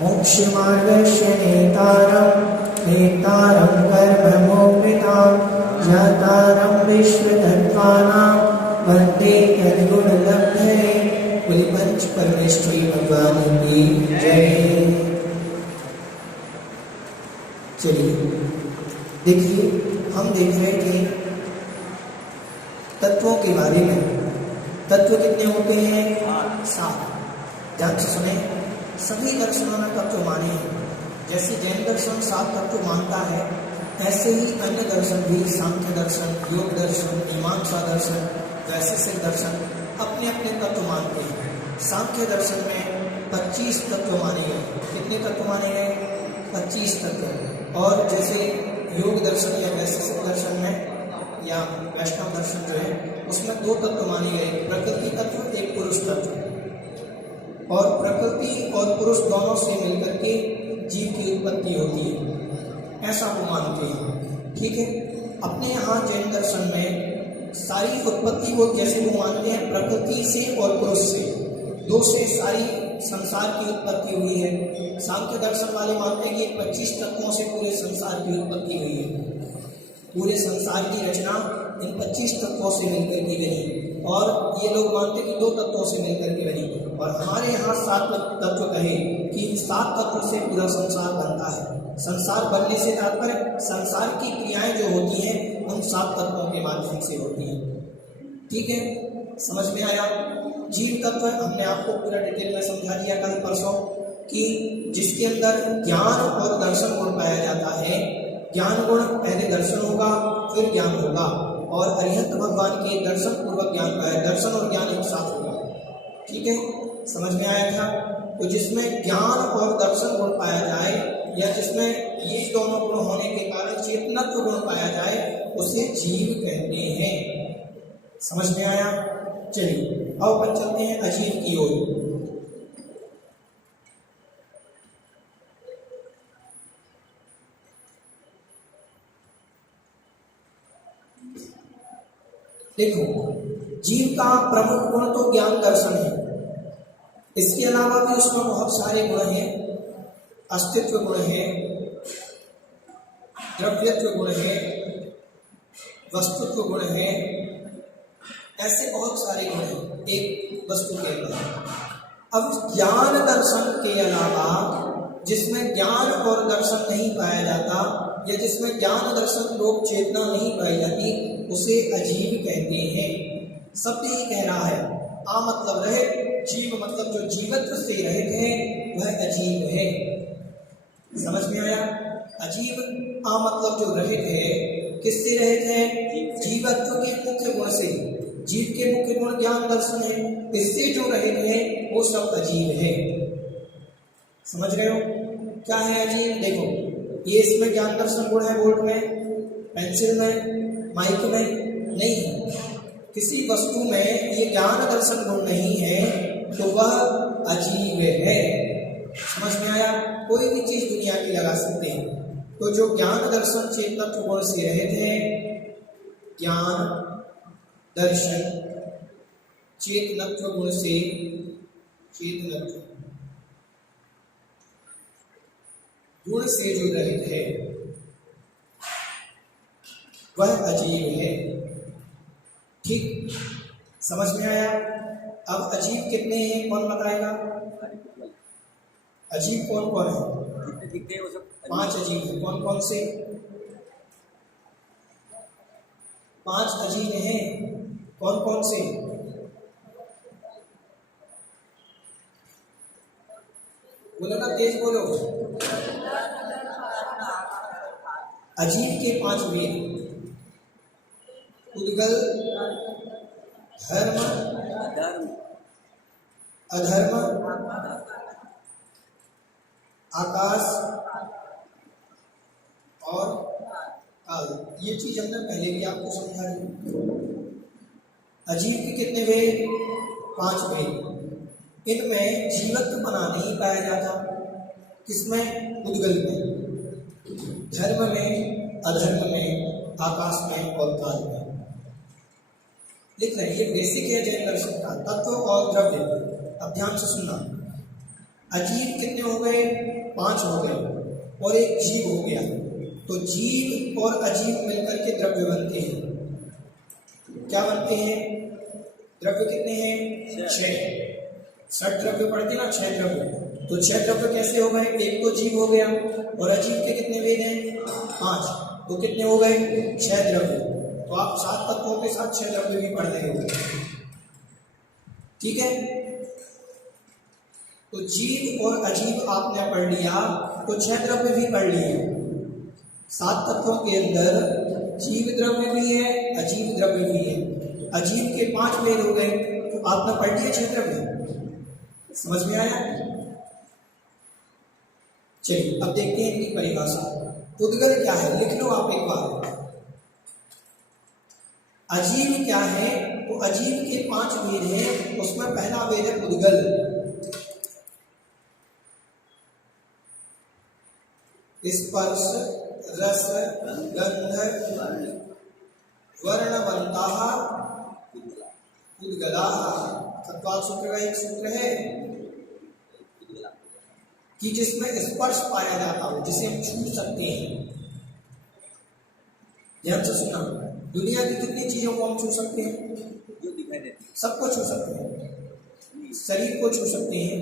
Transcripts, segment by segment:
मोक्षमार्गस्य नेतारं कर्ममोक्तां ज्ञातारं विश्वतत्त्वानां वन्दे तद्गुणलब्धये। बोले पंच परमेश्वरी भगवान की जय। चलिए देखिए, हम देख रहे थे तत्वों के बारे में। तत्व कितने होते हैं? 7। ध्यान से सुने। सभी दर्शनों ने तत्व माने हैं। जैसे जैन दर्शन 7 तत्व मानता है, ऐसे ही अन्य दर्शन भी, सांख्य दर्शन, योग दर्शन, मीमांसा दर्शन, वैशेषिक दर्शन अपने अपने तत्व मानते हैं। सांख्य दर्शन में 25 तत्व माने गए। कितने तत्व माने गए? 25 तत्व। और जैसे योग दर्शन या वैशेषिक दर्शन में या वैष्णव दर्शन जो है उसमें 2 तत्व माने गए, प्रकृति तत्व, एक पुरुष तत्व। और प्रकृति और पुरुष दोनों से मिलकर के जीव की उत्पत्ति होती है, ऐसा वो मानते हैं। ठीक है। अपने यहाँ जैन दर्शन में सारी उत्पत्ति को जैसे वो मानते हैं प्रकृति से और पुरुष से, 2 से सारी संसार की उत्पत्ति हुई है। सांख्य दर्शन वाले मानते हैं कि 25 तत्वों से पूरे संसार की उत्पत्ति हुई है। पूरे संसार की रचना इन 25 तत्वों से मिलकर के बनी। और ये लोग मानते हैं कि 2 तत्वों से मिलकर के बनी। और हमारे यहाँ 7 तत्व कहे कि इन 7 तत्व से पूरा संसार बनता है। संसार बनने से तात्पर्य संसार की क्रियाएं जो होती हैं उन 7 तत्वों के माध्यम से होती हैं। ठीक है, समझ में आया? जीव तत्व हमने आपको पूरा डिटेल में समझा दिया कल परसों कि जिसके अंदर ज्ञान और दर्शन गुण पाया जाता है। ज्ञान गुण पहले दर्शन होगा, फिर ज्ञान होगा। और अरिहंत भगवान के दर्शन पूर्वक ज्ञान पाया, दर्शन और ज्ञान एक साथ होगा। ठीक है, समझ में आया था? तो जिसमें ज्ञान और दर्शन गुण पाया जाए या जिसमें ये दोनों गुण होने के कारण चेतनत्व गुण पाया जाए उसे जीव कहते हैं। समझ में आया? चलिए अब अपन चलते हैं अजीव की ओर। देखो, जीव का प्रमुख गुण तो ज्ञान दर्शन है। इसके अलावा भी उसमें बहुत सारे गुण हैं। अस्तित्व गुण है, द्रव्यत्व गुण है, वस्तुत्व गुण है, ऐसे बहुत सारे गुण हैं एक वस्तु के अंदर। अब ज्ञान दर्शन के अलावा जिसमें ज्ञान और दर्शन नहीं पाया जाता या जिसमें ज्ञान दर्शन लोक चेतना नहीं पाई जाती उसे अजीव कहते हैं। शब्द ही कह रहा है, आ मतलब रहित, जीव मतलब जो जीवत्व से रहित है वह अजीव है। समझ में आया? अजीव आ मतलब जो रहित है, किससे रहित है? जीवत्व के मुख्य गुण से। जीव के मुख्य गुण ज्ञान दर्शन है, इससे जो रहित है वो सब अजीव है। समझ रहे हो क्या है अजीव? देखो, ये इसमें ज्ञान दर्शन गुण है, बोर्ड में, पेंसिल में, माइक में नहीं है। किसी वस्तु में ये ज्ञान दर्शन गुण नहीं है तो वह अजीव है। समझ में आया? कोई भी चीज दुनिया की लगा सकते हैं। तो जो ज्ञान दर्शन चेतनत्व गुण से रहित है, ज्ञान दर्शन चेतनत्व गुण से, चेतनत्व गुण से जो रहित है वह अजीव है। ठीक, समझ में आया? अब अजीव कितने हैं कौन बताएगा? अजीव कौन कौन है? 5 अजीव है। कौन कौन से? 5 अजीव हैं। कौन कौन से? बोलो ना, तेज बोलो। अजीव के 5 वेद, उद्गल, धर्म, अधर्म, आकाश और काल। ये चीज हमने पहले भी आपको समझा दी। अजीव के कितने वेद? 5 वेद। इनमें जीवत्व बना नहीं पाया जाता। किसमें? उद्गल में, धर्म में, अधर्म में, आकाश में और काल में। लिख रहे, ये बेसिक है जैन दर्शन का, तत्व और द्रव्य। अब ध्यान से सुनना। अजीव कितने हो गए? 5 हो गए और एक जीव हो गया। तो जीव और अजीव मिलकर के द्रव्य बनते हैं। क्या बनते हैं? द्रव्य कितने हैं? 6। 6 द्रव्य पढ़ते ना, 6 द्रव्य। तो 6 द्रव्य कैसे हो गए? एक तो जीव हो गया और अजीव के कितने वेद हैं? 5। तो कितने हो गए? 6 द्रव्य। तो आप 7 तत्वों के साथ 6 द्रव्य भी पढ़ रहे हो। ठीक है, तो जीव और अजीव आपने पढ़ लिया, तो 6 द्रव्य भी पढ़ लिए। 7 तत्वों के अंदर जीव द्रव्य भी है, अजीव द्रव्य भी है। अजीव के 5 वेद हो गए, तो आपने पढ़ लिए 6 द्रव्य। समझ में आया? चलिए अब देखते हैं इनकी परिभाषा। उद्गल क्या है? लिख लो आप एक बार। अजीव क्या है? तो अजीव के 5 वेद हैं, उसमें पहला वेद है उद्गल। स्पर्श, रस, गंध, वर्णवंताः उद्गलाः। तत्वाल सूत्र का एक सूत्र है कि जिसमें स्पर्श पाया जाता हो, जिसे हम छू सकते हैं। ध्यान से सुना, दुनिया की कितनी चीजों को हम छू सकते हैं? जो दिखाई देती है सबको छू सकते हैं। शरीर को छू सकते हैं,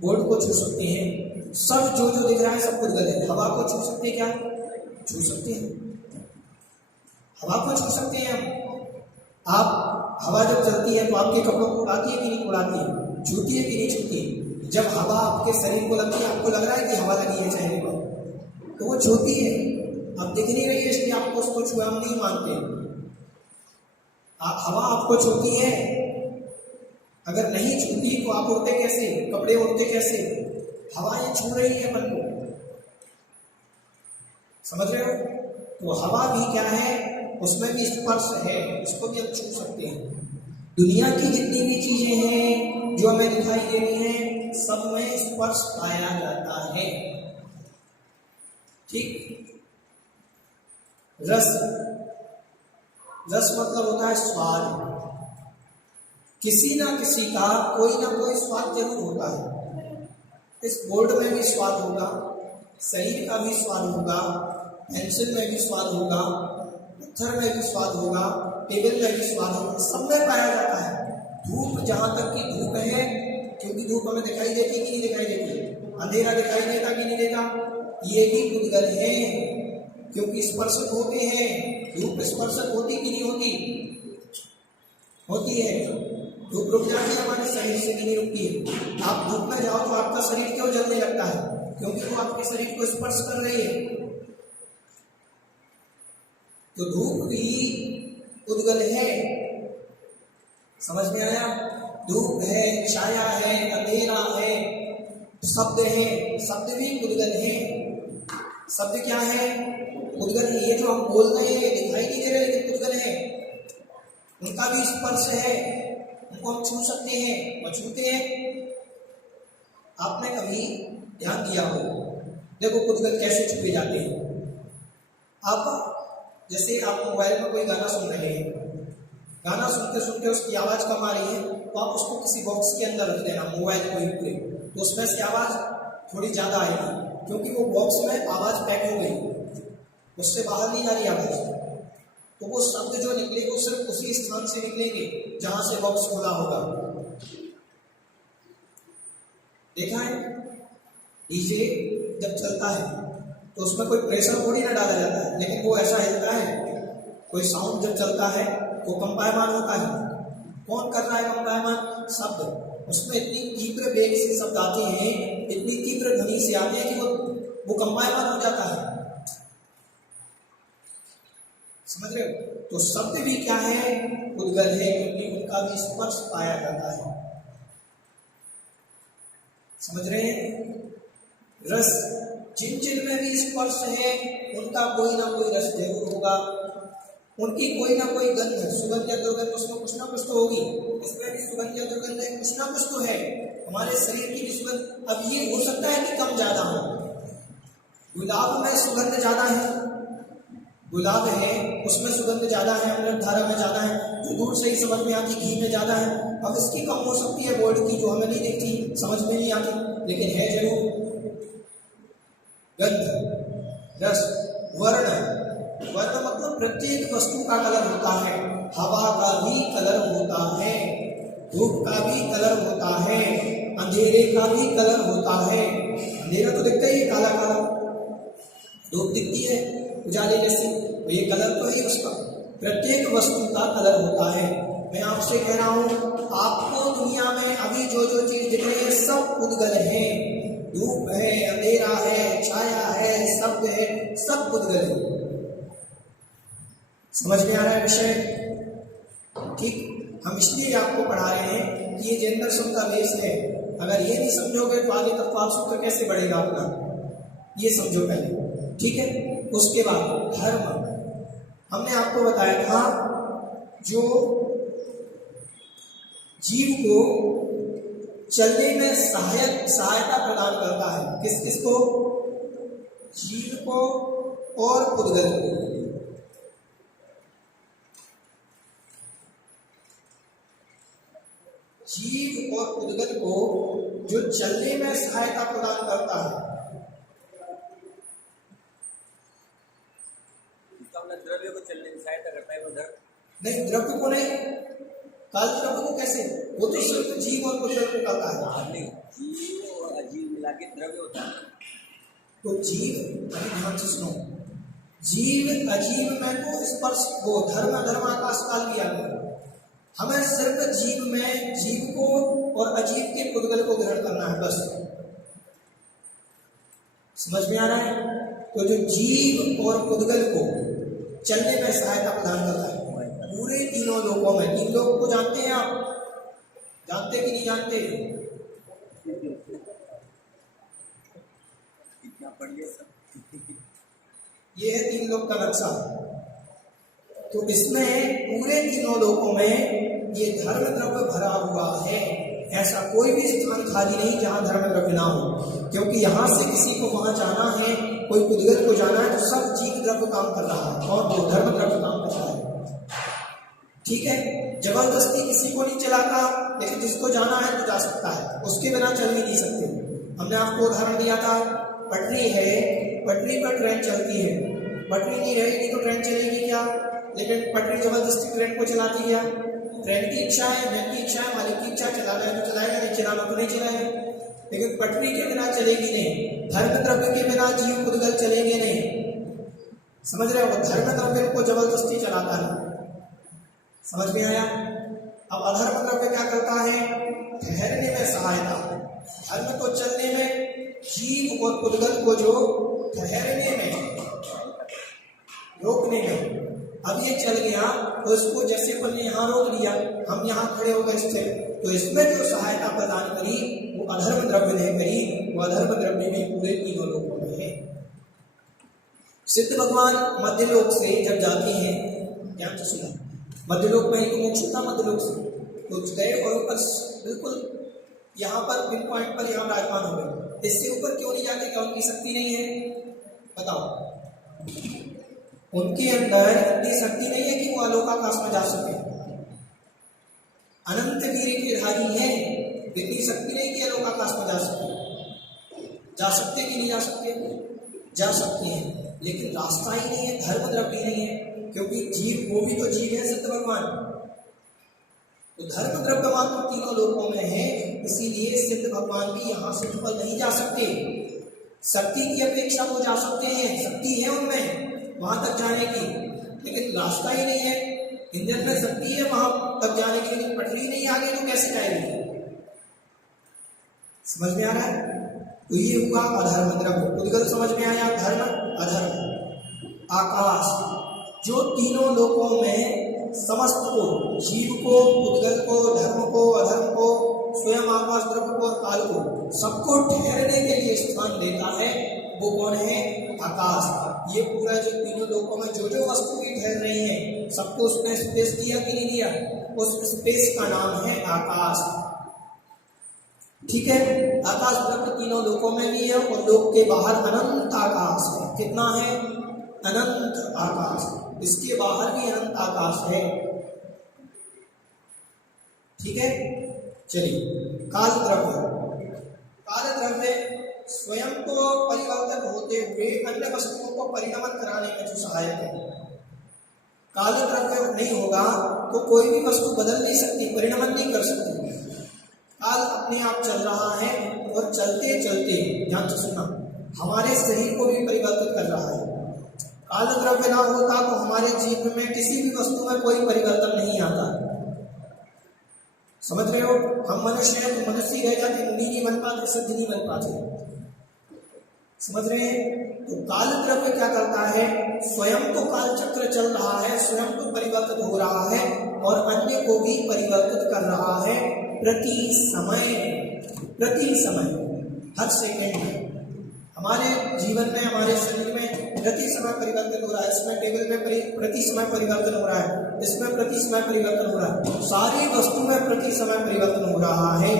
बोर्ड को छू सकते हैं, सब जो जो दिख रहा है सब उद्गल है। हवा को छू सकते हैं, क्या छू सकते हैं? हवा को छू सकते हैं हम। आप हवा जब चलती है तो आपके कपड़ों को उड़ाती है कि नहीं उड़ाती है? छूती है कि नहीं छूती? जब हवा आपके शरीर को लगती है, आपको लग रहा है कि हवा लगी है चेहरे पर, तो वो छूती है। अब दिख नहीं रही है इसलिए आपको उसको छुआ, हम नहीं मानते। हवा आपको छूती है, अगर नहीं छूती तो आप उड़ते कैसे? कपड़े उड़ते कैसे? हवाएं छू रही है मन को। समझ रहे हो? तो हवा भी क्या है? उसमें भी स्पर्श है, उसको भी हम छू सकते हैं। दुनिया की जितनी भी चीजें हैं जो हमें दिखाई दे रही हैं, सब में स्पर्श पाया जाता है। ठीक। रस, रस मतलब होता है स्वाद। किसी ना किसी का कोई ना कोई स्वाद जरूर होता है। इस बोर्ड में भी स्वाद होगा, शरीर का भी स्वाद होगा, पेंसिल में भी स्वाद होगा, पत्थर में भी स्वाद होगा, टेबल में भी स्वाद होगा, सब में पाया जाता है। धूप, जहां तक की धूप है, क्योंकि धूप हमें दिखाई देती कि नहीं दिखाई देती? अंधेरा दिखाई देता कि नहीं देता? ये भी उद्गल है, क्योंकि स्पर्शक होते हैं। धूप स्पर्शक होती कि नहीं होती? होती है। धूप रुक जाती है हमारे शरीर से कि नहीं रुकती है? आप धूप में जाओ तो आपका शरीर क्यों जलने लगता है? क्योंकि वो आपके शरीर को स्पर्श कर रही है। तो धूप भी उद्गल है। समझ में आया? धूप है, छाया है, अंधेरा है, शब्द है, शब्द भी उद्गल है। शब्द क्या है? उद्गल है। ये जो हम बोल रहे हैं दिखाई नहीं दे रहे लेकिन उद्गल है। उनका भी स्पर्श है, उनको हम छू सकते हैं, वो छूते हैं। आपने कभी ध्यान दिया हो, देखो उद्गल कैसे छुए जाते हैं। आप जैसे आप मोबाइल में कोई गाना सुन रहे हैं, गाना सुनते सुनते उसकी आवाज़ कम आ रही है, तो आप उसको किसी बॉक्स के अंदर रख देना, मोबाइल को ही पूरे, तो उसमें से आवाज़ थोड़ी ज़्यादा आएगी, क्योंकि वो बॉक्स में आवाज़ पैक हो गई, उससे बाहर नहीं जा रही आवाज़। तो वो शब्द जो निकले वो सिर्फ उसी स्थान से निकलेंगे जहाँ से बॉक्स खुला होगा। देखा है? डीजे जब चलता है तो उसमें कोई प्रेशर थोड़ी ना डाला जाता है, लेकिन वो ऐसा हिलता है। कोई साउंड जब चलता है वो कंपायमान होता है। कौन कर रहा है कंपायमान? शब्द। उसमें इतनी तीव्र वेग से शब्द आते हैं, इतनी तीव्र ध्वनि से आते हैं कि वो कंपायमान हो जाता है। समझ रहे हो? तो शब्द भी क्या है? उद्गल है, क्योंकि उनका भी स्पर्श पाया जाता है। समझ रहे हैं? रस, जिन जिन में भी स्पर्श है उनका कोई ना कोई रस जरूर होगा, उनकी कोई ना कोई गंध, सुगंध या दुर्गंध, उसमें कुछ ना कुछ तो होगी। इसमें भी सुगंध या दुर्गंध है, कुछ ना कुछ तो है। हमारे शरीर की भी सुगंध, अब ये हो सकता है कि कम ज्यादा हो। गुलाब में सुगंध ज्यादा है, गुलाब है उसमें सुगंध ज्यादा है, अमृत धारा में ज्यादा है, जो दूर से ही समझ में आती, घी में ज्यादा है। अब इसकी कम हो सकती है गोल्ड की, जो हमें नहीं दिखती, समझ में नहीं आती, लेकिन है जरूर। गंध, रस, वर्ण, वर्ण मतलब प्रत्येक वस्तु का कलर होता है। हवा का भी कलर होता है, धूप का भी कलर होता है, अंधेरे का भी कलर होता है। अंधेरा तो दिखता ही है काला काला, धूप दिखती है उजाले जैसे, तो ये कलर तो है उसका। प्रत्येक वस्तु का कलर होता है। मैं आपसे कह रहा हूं, आपको दुनिया में अभी जो जो चीज दिख रही है सब उद्गल है। धूप है, अंधेरा है, छाया है, शब्द है, सब उद्गल है। समझ में आ रहा है विषय? ठीक, हम इसलिए आपको पढ़ा रहे हैं कि ये जैन दर्शन का बेस है। अगर ये नहीं समझोगे तो आगे तत्व सूत्र कैसे बढ़ेगा अपना, ये समझो पहले, ठीक है। उसके बाद धर्म, हमने आपको बताया था जो जीव को चलने में सहायता प्रदान करता है। किस किस को? जीव को और उद्गल को। जीव और उद्गल को जो चलने में सहायता प्रदान करता है, द्रव्य को चलने में सहायता करता है वो धर्म नहीं, द्रव्य को नहीं। काल द्रव्य को कैसे? वो तो सिर्फ जीव और उद्गल को करता है। जीव और अजीव मिला के द्रव्य होता है। तो जीव, अभी ध्यान से सुनो, जीव अजीव में तो स्पर्श, वो धर्म धर्म आकाश काल भी आ गया। हमें सिर्फ जीव में जीव को और अजीव के उद्गल को ग्रहण करना है, बस। समझ में आ रहा है? तो जो जीव और उद्गल को चलने में सहायता प्रदान करता है पूरे तीनों लोकों में। तीन लोग को जानते हैं आप? जानते कि नहीं जानते? ये है तीन लोक का नक्शा। तो इसमें पूरे तीनों लोकों में ये धर्म द्रव्य भरा हुआ है। ऐसा कोई भी स्थान खाली नहीं जहां धर्म द्रव्य ना हो, क्योंकि यहां से किसी को वहां जाना है, कोई उद्गल को जाना है, तो सब जीव द्रव्य काम कर रहा है और वो धर्म द्रव्य काम कर रहा है। ठीक है, जबरदस्ती किसी को नहीं चलाता, लेकिन जिसको जाना है तो जा सकता है, उसके बिना चल ही नहीं सकते। हमने आपको उदाहरण दिया था, पटरी है, पटरी पर ट्रेन चलती है, पटरी नहीं रहेगी तो ट्रेन चलेगी क्या? लेकिन पटरी जबरदस्ती ट्रेन को चलाती है। ट्रेन की इच्छा है, मैं की इच्छा है, मालिक की इच्छा, चलाना है तो चलाएगा, नहीं चलाना तो नहीं चलाएगा। लेकिन पटरी के बिना चलेगी नहीं, धर्म द्रव्य के बिना जीव उद्गल चलेंगे नहीं। समझ रहे हो? धर्म द्रव्य को जबरदस्ती चलाता है। समझ में आया? अब अधर्म द्रव्य क्या करता है? ठहरने में सहायता। धर्म को चलने में, जीव और उद्गल को जो ठहरने में, रोकने में। अब ये चल गया तो इसको जैसे अपन ने यहाँ रोक लिया, हम यहाँ खड़े हो गए स्थिर, तो इसमें जो सहायता प्रदान करी वो अधर्म द्रव्य ने करी। वो अधर्म द्रव्य में पूरे तीनों लोकों में है। सिद्ध भगवान मध्यलोक से जब जाते हैं, ध्यान से सुना, मध्यलोक में ही मोक्ष था, मध्यलोक से तो गए और ऊपर बिल्कुल यहाँ पर पिन पॉइंट पर यहाँ विराजमान हो गए। इससे ऊपर क्यों नहीं जाते? क्या उनकी शक्ति नहीं है? बताओ। उनके अंदर इतनी शक्ति नहीं है कि वो आलोकाकाश में जा सके। अनंत वीर के धारी हैं, इतनी शक्ति नहीं कि आलोकाकाश में जा सके। जा सकते कि नहीं जा सकते? जा सकते हैं, लेकिन रास्ता ही नहीं है, धर्म द्रव्य नहीं है, क्योंकि जीव, वो भी तो जीव है सिद्ध भगवान। तो धर्म द्रव्य मात्र तीनों लोकों में है, इसीलिए सिद्ध भगवान भी यहाँ से ऊपर नहीं जा सकते। शक्ति की अपेक्षा वो जा सकते हैं, शक्ति है उनमें वहां तक जाने की, लेकिन रास्ता ही नहीं है। इंजन में शक्ति है वहां तक जाने की, लेकिन पटरी नहीं आगे तो कैसे जाएगी? समझ में आ रहा है? तो ये हुआ अधर्म द्रव्य। उद्गल समझ में आया? धर्म अधर्म। आकाश, जो तीनों लोकों में समस्त को, जीव को, उद्गल को, धर्म को, अधर्म को, स्वयं आकाश द्रव्य को और काल को, सबको ठहरने के लिए स्थान देता है, वो कौन है? आकाश। ये पूरा जो तीनों लोकों में जो जो वस्तु भी ठहर रही है, सबको उसने स्पेस दिया कि नहीं दिया? उस स्पेस का नाम है आकाश। ठीक है, आकाश द्रव्य तीनों लोकों में भी है और लोक के बाहर अनंत आकाश है। कितना है? अनंत आकाश, इसके बाहर भी अनंत आकाश है। ठीक है, चलिए। काल द्रव्य स्वयं को परिवर्तन होते हुए अन्य वस्तुओं को परिणमन कराने में जो सहायक है। काल द्रव्य नहीं होगा तो कोई भी वस्तु बदल नहीं सकती, परिणमन नहीं कर सकती। काल अपने आप चल रहा है और चलते चलते, ध्यान से सुनना, हमारे शरीर को भी परिवर्तित कर रहा है। काल द्रव्य ना होता तो हमारे जीवन में किसी भी वस्तु में कोई परिवर्तन नहीं आता। समझ रहे हो? हम मनुष्य हैं तो मनुष्य रह जाते, मुनि नहीं बन पाते, सिद्ध नहीं बन पाते। समझ रहे हैं? तो काल द्रव्य क्या करता है, स्वयं तो काल चक्र चल रहा है, स्वयं तो परिवर्तित हो रहा है और अन्य को भी परिवर्तित कर रहा है प्रति समय, हर सेकंड। हमारे जीवन में, हमारे शरीर में प्रति समय परिवर्तन हो रहा है। इसमें टेबल में प्रति समय परिवर्तन हो रहा है, इसमें प्रति समय परिवर्तन हो रहा है, सारी वस्तु में प्रति समय परिवर्तन हो रहा है।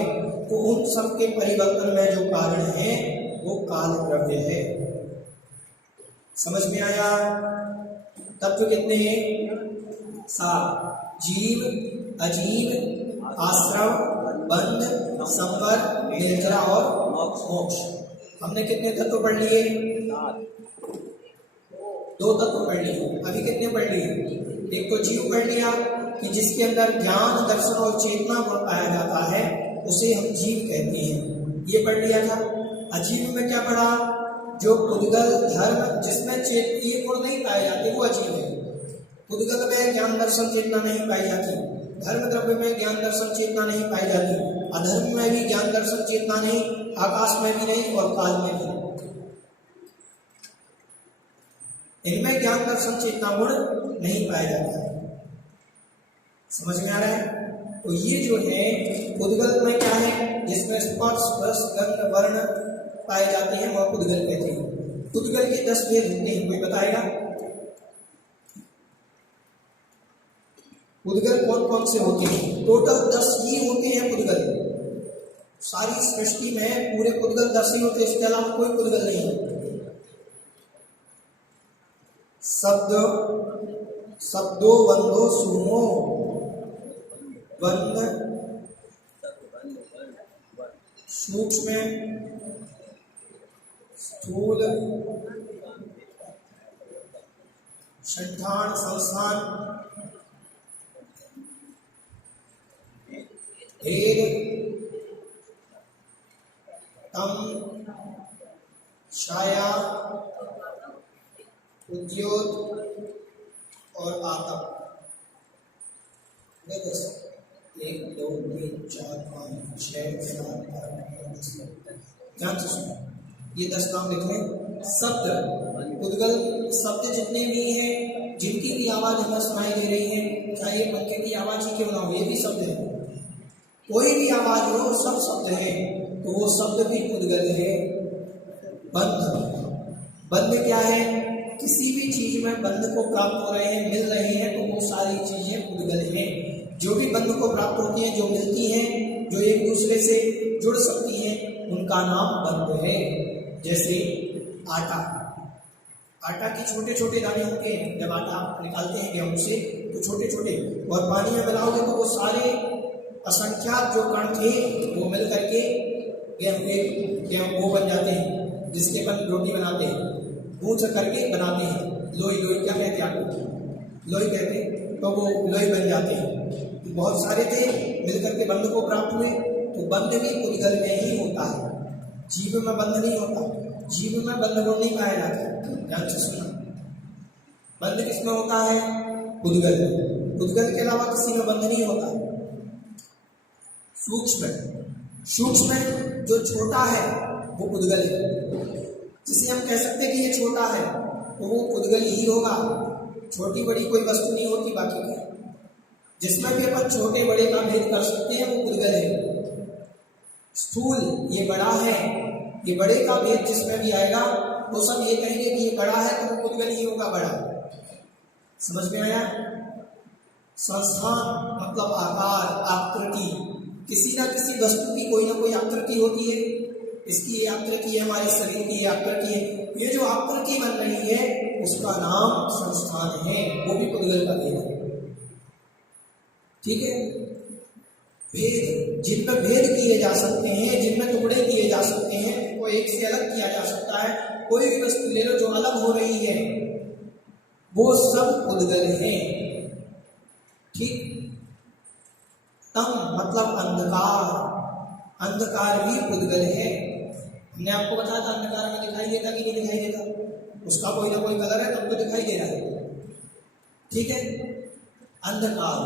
तो उन सब के परिवर्तन में जो कारण है वो काल द्रव्य है। समझ में आया? तत्व कितने हैं? 7। जीव, अजीव, आश्रम, बंध, संवर, निद्रा और मोक्ष। हमने कितने तत्व पढ़ लिए? 2 तत्व पढ़ लिए। अभी कितने पढ़ लिए? एक तो जीव पढ़ लिया कि जिसके अंदर ज्ञान, दर्शन और चेतना गुण पाया जाता है, उसे हम जीव कहते हैं, ये पढ़ लिया था। अजीव में क्या पढ़ा? जो पुद्गल धर्म जिसमें ये गुण नहीं पाए जाते वो अजीव है। पुद्गल में ज्ञान, दर्शन, चेतना नहीं पाई जाती, धर्म द्रव्य में ज्ञान, दर्शन, चेतना नहीं पाई जाती, अधर्म में भी ज्ञान, दर्शन, चेतना नहीं, आकाश में भी नहीं और काल में भी। इनमें ज्ञान, दर्शन, चेतना गुण नहीं पाया जाता है। समझ में आ रहा है? तो ये जो है पुद्गल में क्या है, जिसमें स्पर्श, रस, गंध, वर्ण पाए जाते हैं, वह पुद्गल कहते हैं। पुद्गल के 10 भेद होते हैं, कोई बताएगा? पुद्गल कौन कौन से होते हैं? टोटल 10 ही होते हैं पुद्गल। सारी सृष्टि में पूरे पुद्गल 10 ही होते हैं, इसके अलावा कोई पुद्गल नहीं है। शब्दो वंदो सुमो, वंद, सूक्ष्म, स्थूल, संठान, संस्थान, भेद, तम, छाया, उद्योग और आतप। 1 2 3 4 5 6 7 8 9 ध्यान से सुनो, ये 10 नाम लिख लें। शब्द, पुद्गल शब्द जितने भी हैं, जिनकी भी आवाज हमें सुनाई दे रही है, चाहे ये पंखे की आवाज ही क्यों ना हो, ये भी शब्द है। कोई भी आवाज हो, सब शब्द है, तो वो शब्द भी पुद्गल है। बंध क्या है? किसी भी चीज में बंध को प्राप्त हो रहे हैं, मिल रहे हैं, तो वो सारी चीजें पुद्गल हैं। जो भी बंध को प्राप्त होती हैं, जो मिलती हैं, जो एक दूसरे से जुड़ सकती हैं, उनका नाम बंध है। जैसे आटा के छोटे छोटे दाने होते हैं, जब आटा निकालते हैं गेहूं से तो छोटे छोटे, और पानी में मिलाओगे तो वो सारे असंख्यात जो कण थे वो मिल करके गेहूं वो बन जाते हैं, जिसके अपन रोटी बनाते हैं, गूंथ करके बनाते हैं। लोई क्या कहते हैं आपको? लोई कहते हैं। तो वो लोई बन जाते हैं। तो बहुत सारे थे, मिल करके बंध को प्राप्त हुए। तो बंध भी पुद्गल में ही होता है, जीव में बंध नहीं होता। जीव में बंध गुण नहीं पाया जाता। ध्यान से सुना, बंध किसमें होता है? पुद्गल। पुद्गल के अलावा किसी में बंध नहीं होता। सूक्ष्म जो छोटा है वो पुद्गल है। जिसे हम कह सकते हैं कि ये छोटा है तो वो पुद्गल ही होगा। छोटी बड़ी कोई वस्तु नहीं होती बाकी की। जिसमें भी अपन छोटे बड़े का भेद कर सकते हैं वो पुद्गल है। स्थूल, ये बड़ा है, ये बड़े का भेद जिसमें भी आएगा वो सब ये कहेंगे कि ये बड़ा है तो वो पुद्गल ही होगा बड़ा। समझ में आया? संस्थान मतलब आकार, आकृति। किसी ना किसी वस्तु की कोई ना कोई आकृति होती है। इसकी ये आकृति है, हमारे शरीर की ये आकृति है। ये जो आकृति बन रही है उसका नाम संस्थान है, वो भी पुद्गल का भेद है। ठीक है, भेद जिनमें भेद किए जा सकते हैं, जिनमें टुकड़े किए जा सकते हैं, वो एक से अलग किया जा सकता है। कोई भी वस्तु ले लो जो अलग हो रही है वो सब पुद्गल है। ठीक, तम मतलब अंधकार, अंधकार भी पुद्गल है। हमने आपको बताया था अंधकार में दिखाई देता कि नहीं दिखाई देता, उसका कोई ना कोई कलर है तब तो दिखाई दे रहा है। ठीक है, अंधकार,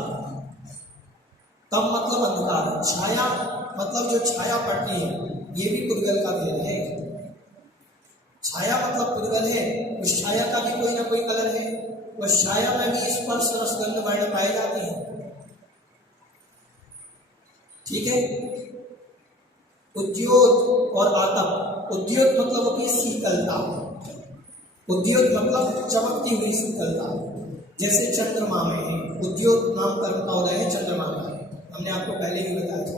तम मतलब अंधकार, छाया मतलब जो छाया पड़ती है, ये भी पुद्गल का भेद है। छाया मतलब पुद्गल है, उस छाया का भी कोई ना कोई कलर है, उस छाया में भी स्पर्श रस गंध वर्ण पाए जाते हैं। ठीक है, उद्योत और आतप, उद्योत मतलब होती है शीतलता, उद्योत मतलब चमकती हुई शीतलता, जैसे चंद्रमा में है। उद्योत नाम कर्म का उदय है चंद्रमा का, हमने आपको पहले भी बताया था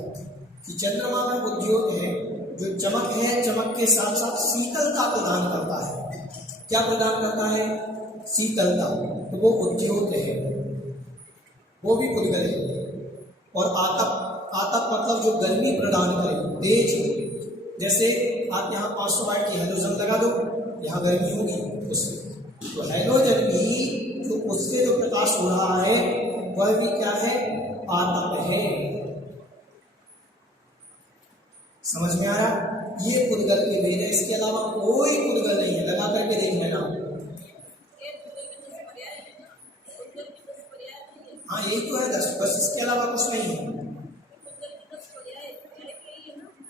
कि चंद्रमा में उद्योत है, जो चमक है, चमक के साथ साथ शीतलता प्रदान करता है। क्या प्रदान करता है? शीतलता, तो वो उद्योत है, वो भी पुद्गल है। और आतप, आतप मतलब जो गर्मी प्रदान करे, तेज, जैसे आप यहाँ 500 वाट की हैलोजन लगा दो, यहाँ गर्मी होगी उससे, तो हैलोजन भी जो उससे जो प्रकाश हो रहा है वह भी क्या है? आतप है। समझ में आ रहा? ये पुद्गल के भेद है, इसके अलावा कोई पुद्गल नहीं है। लगा करके देख लेना। हाँ यही तो है 10, बस इसके अलावा कुछ नहीं है।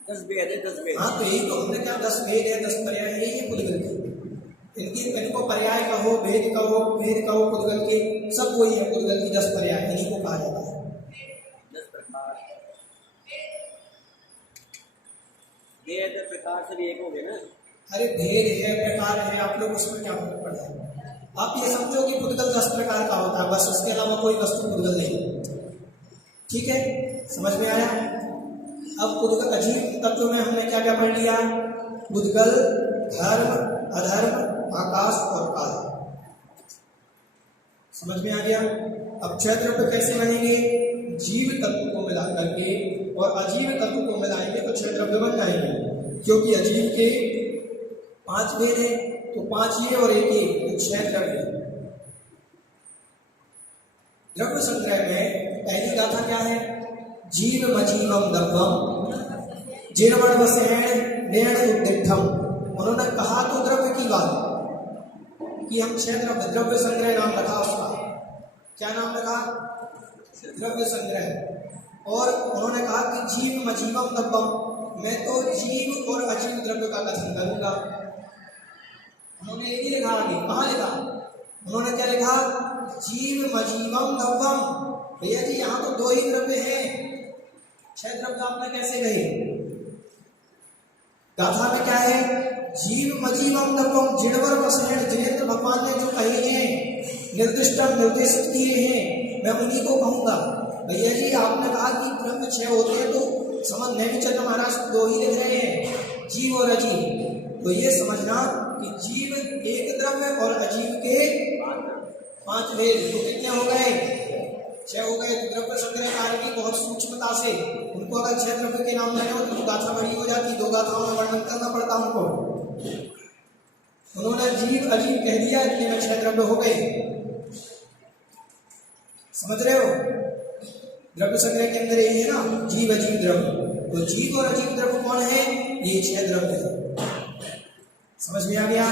10 भेद है, 10 भेद। हाँ तो यही तो हमने क्या 10 भेद है, 10 पर्याय है, यही है पुद्गल के। इनको पर्याय कहो, भेद कहो, भेद कहो, पुद्गल के सब वही है। पुद्गल की 10 पर्याय इन्हीं को कहा जाता है। 10 प्रकार, भेद प्रकार से भी एक हो गए ना। अरे भेद है, प्रकार है, आप लोग उसमें क्या फर्क पड़ रहा है? आप ये समझो कि पुद्गल 10 प्रकार का होता है, बस उसके अलावा कोई वस्तु पुद्गल नहीं। ठीक है, समझ में आया? अब पुद्गल अजीब तत्व में हमने क्या क्या पढ़ लिया? पुद्गल, धर्म, अधर्म, आकाश और काल। समझ में आ गया? अब क्षय द्रव्य कैसे बनेंगे? जीव तत्व को मिला करके और अजीव तत्व को मिलाएंगे तो क्षय द्रव्य बन जाएंगे। क्योंकि अजीव के 5 भेद है, तो 5 ये और 1 ये, तो क्षय द्रव्य। द्रव्य संग्रह में पहली गाथा क्या है? जीव मजीवम दब्बम जीर्वण वसेण नेण उद्दिठम। उन्होंने कहा तो द्रव्य की बात कि हम क्षय द्रव्य, द्रव्य संग्रह नाम रखा उसका। क्या नाम रखा? द्रव्य संग्रह। और उन्होंने कहा कि जीव मजीवम दब्बम, मैं तो जीव और अजीव द्रव्य का कथन करूंगा। उन्होंने ये भी लिखा आगे, कहाँ लिखा? उन्होंने क्या लिखा? जीव मजीवम दब्बम। भैया जी यहाँ तो 2 ही द्रव्य हैं, क्षय द्रव्य आपने कैसे कहे? गाथा में क्या है? जीव मजीवम दब्बम जिणवर वसेण। जिनेंद्र भगवान ने जो कहे हैं, निर्दिष्ट निर्देशित किए हैं, मैं उन्हीं को कहूंगा। भैया जी आपने कहा कि द्रव्य 6 होते हैं, तो समझ नेमिचंद्र महाराज 2 ही लिख रहे हैं, जीव और अजीव। तो ये समझना कि जीव एक द्रव्य और अजीव के 5 भेद, तो कितने हो गए? 6 हो गए। तो द्रव्य संग्रह कार्य की बहुत सूक्ष्मता से उनको अगर 6 द्रव्य के नाम लेने हो तो गाथा बड़ी हो जाती, 2 गाथाओं में वर्णन करना पड़ता उनको। उन्होंने जीव अजीव कह दिया, इतने में 6 द्रव्य हो गए। समझ रहे हो? द्रव्य संग्रह के अंदर यही है ना, जीव अजीव द्रव्य। तो जीव और अजीव द्रव्य कौन है? ये 6 द्रव्य है। समझ में आ गया?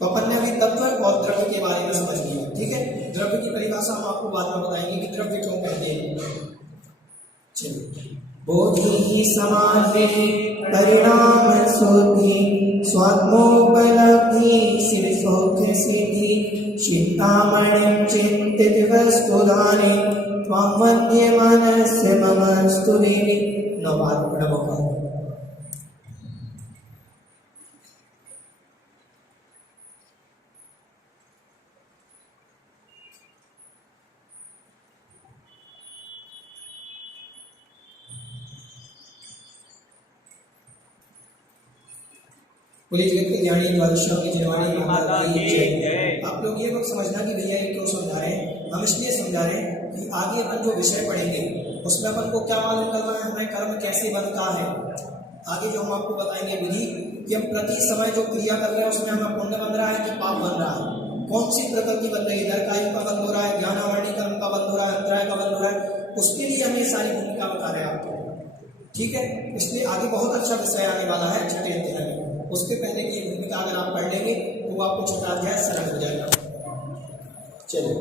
तो अपन ने अभी तत्व और द्रव्य के बारे में समझ लिया। ठीक है, द्रव्य की परिभाषा हम आपको बाद में बताएंगे कि द्रव्य क्यों कहते हैं। चलिए, बोधि समाधि परिणाम शुद्धि स्वात्मोपलब्धि सिद्ध सौख्य सिद्धि चिंतामणि चिंतित वस्तुदाने त्वं वन्द्ये मनस्य मम स्तुतिनि। नवाद नमः। बोलिए जगत की ज्ञानी द्वादशा की जयवाणी माता की जय। जय। आप लोग ये मत समझना कि भैया ये क्यों समझा रहे हैं, हम इसलिए समझा रहे हैं कि आगे अपन जो विषय पढ़ेंगे उसमें अपन को क्या मालूम करना है, हमें कर्म कैसे बनता है। आगे जो हम आपको बताएंगे विधि कि हम प्रति समय जो क्रिया कर रहे हैं उसमें हमें पुण्य बन रहा है कि पाप बन रहा है, कौन सी प्रकृति बन रही है, दरकायु का बंद हो रहा है, ज्ञानावरणी कर्म का बंद हो रहा है, अंतराय का बंद हो रहा है, उसके लिए हम ये सारी भूमिका बता रहे हैं आपको। ठीक है, इसलिए आगे बहुत अच्छा विषय आने वाला है छठे अध्याय में। उसके पहले की भूमिका अगर आप पढ़ लेंगे तो आपको छठा अध्याय सरल हो जाएगा। चलिए